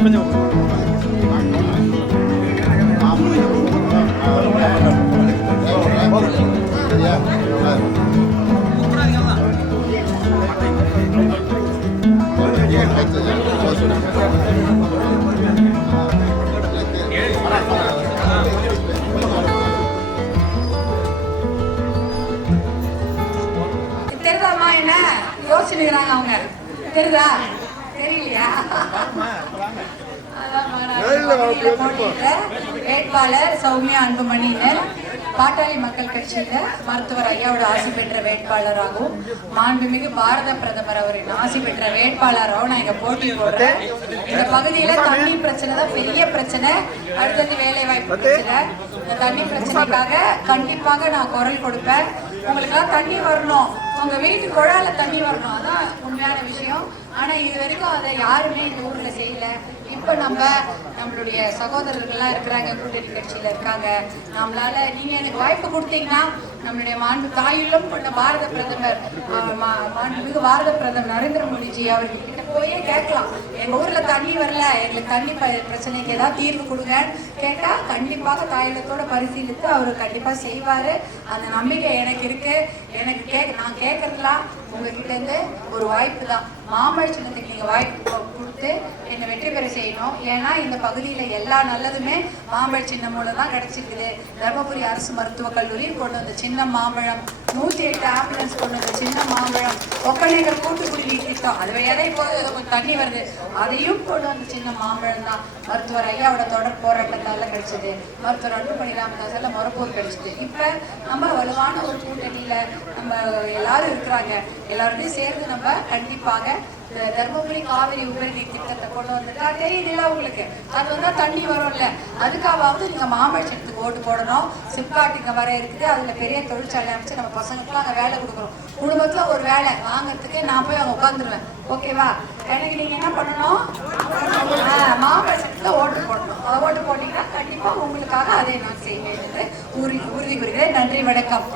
தெரியுதாம்மா என்ன யோசிச்சுக்கிறாங்க அவங்க? தெரியுதா? தெரியலையா? வேட்பாளர் சௌமியா அன்புமணின்னு பாட்டாளி மக்கள் கட்சியில மருத்துவர் ஐயாவோட ஆசி பெற்ற வேட்பாளராகவும் மாண்புமிகு பாரத பிரதமர் அவரின் ஆசி பெற்ற வேட்பாளராகவும் நான் இங்க போட்டி போடுறேன். இந்த பகுதியில தண்ணி பிரச்சனை தான் பெரிய பிரச்சனை. அடுத்தது வேலை வாய்ப்பு பிரச்சனை. இந்த தண்ணி பிரச்சனைக்காக கண்டிப்பாக நான் குரல் கொடுப்பேன். உங்களுக்கெல்லாம் தண்ணி வரணும், உங்க வீட்டு குழால தண்ணி வரணும், அதான் உண்மையான விஷயம். ஆனா இது வரைக்கும் அதை யாருமே இந்த ஊர்ல செய்யல. இப்ப நம்மளுடைய சகோதரர்கள்லாம் இருக்கிறாங்க, கூட்டணி கட்சியில இருக்காங்க. நம்மளால நீங்க எனக்கு வாய்ப்பு கொடுத்தீங்கன்னா நம்மளுடைய மாண்பு தாயுள்ளம் கொண்ட பாரத பிரதமர் மாண்புமிகு பாரத பிரதமர் நரேந்திர மோடிஜி அவர்கிட்ட போயே கேட்கலாம், எங்க ஊர்ல தண்ணி வரல, எங்களுக்கு தண்ணி பிரச்சனைக்கு ஏதாவது தீர்வு கொடுங்கன்னு கேட்டா கண்டிப்பாக தாயுள்ளத்தோட பரிசீலித்து அவர் கண்டிப்பா செய்வாரு. அந்த நம்பிக்கை எனக்கு இருக்கு. நான் கேட்கறதுலாம் உங்ககிட்ட இருந்து ஒரு வாய்ப்பு தான். மாம்பழ சின்னத்துக்கு நீங்க வாய்ப்பு கொடுத்து என்னை வெற்றி பெற செய்யணும். ஏன்னா இந்த பகுதியில எல்லா நல்லதுமே மாம்பழ சின்னம் மூலம் தான் கிடைச்சிருக்குது. தர்மபுரி அரசு மருத்துவக் கல்லூரி கொண்டு வந்த சின்ன மாம்பழம், 108 ஆம்புலன்ஸ் கொண்டு வந்த சின்ன மாம்பழம், ஒப்பனைகள் கூட்டு குடிநீர் திட்டம், அது எதை போது கொஞ்சம் தண்ணி வருது, அதையும் கொண்டு வந்த சின்ன மாம்பழம் தான் மருத்துவர் ஐயாவோட தொடர் போராட்டத்தால கிடைச்சது. மருத்துவர் அன்புமணி ராமதாஸால மொரப்பூர் கிடைச்சது. இப்ப நம்ம வலுவான ஒரு கூட்டணியில நம்ம எல்லாரும் இருக்கிறாங்க. எல்லாருமே சேர்ந்து நம்ம கண்டிப்பாக தர்மபுரி காவிரி உபரிநீர் திட்டத்தை கொண்டு வந்துட்டா தெரியுதுல்ல உங்களுக்கு, அது வந்தா தண்ணி வரும்ல. அதுக்காவது நீங்க மாம்பழ சின்னத்துக்கு ஓட்டு போடணும். சிப்காட் இங்க வர இருக்குது, அதுல பெரிய தொழிற்சாலை அமைச்சு நம்ம பசங்களுக்குலாம் அங்கே வேலை கொடுக்குறோம். குடும்பத்துல ஒரு வேலை வாங்கறதுக்கு நான் போய் அங்கே உட்காந்துருவேன். ஓகேவா? எனக்கு நீங்க என்ன பண்ணணும், மாம்பழ சின்னத்துல ஓட்டு போடணும். ஓட்டு போட்டீங்கன்னா கண்டிப்பா உங்களுக்காக அதை நான் செய்வேன் என்று உறுதி கூறுகிறேன். நன்றி, வணக்கம்.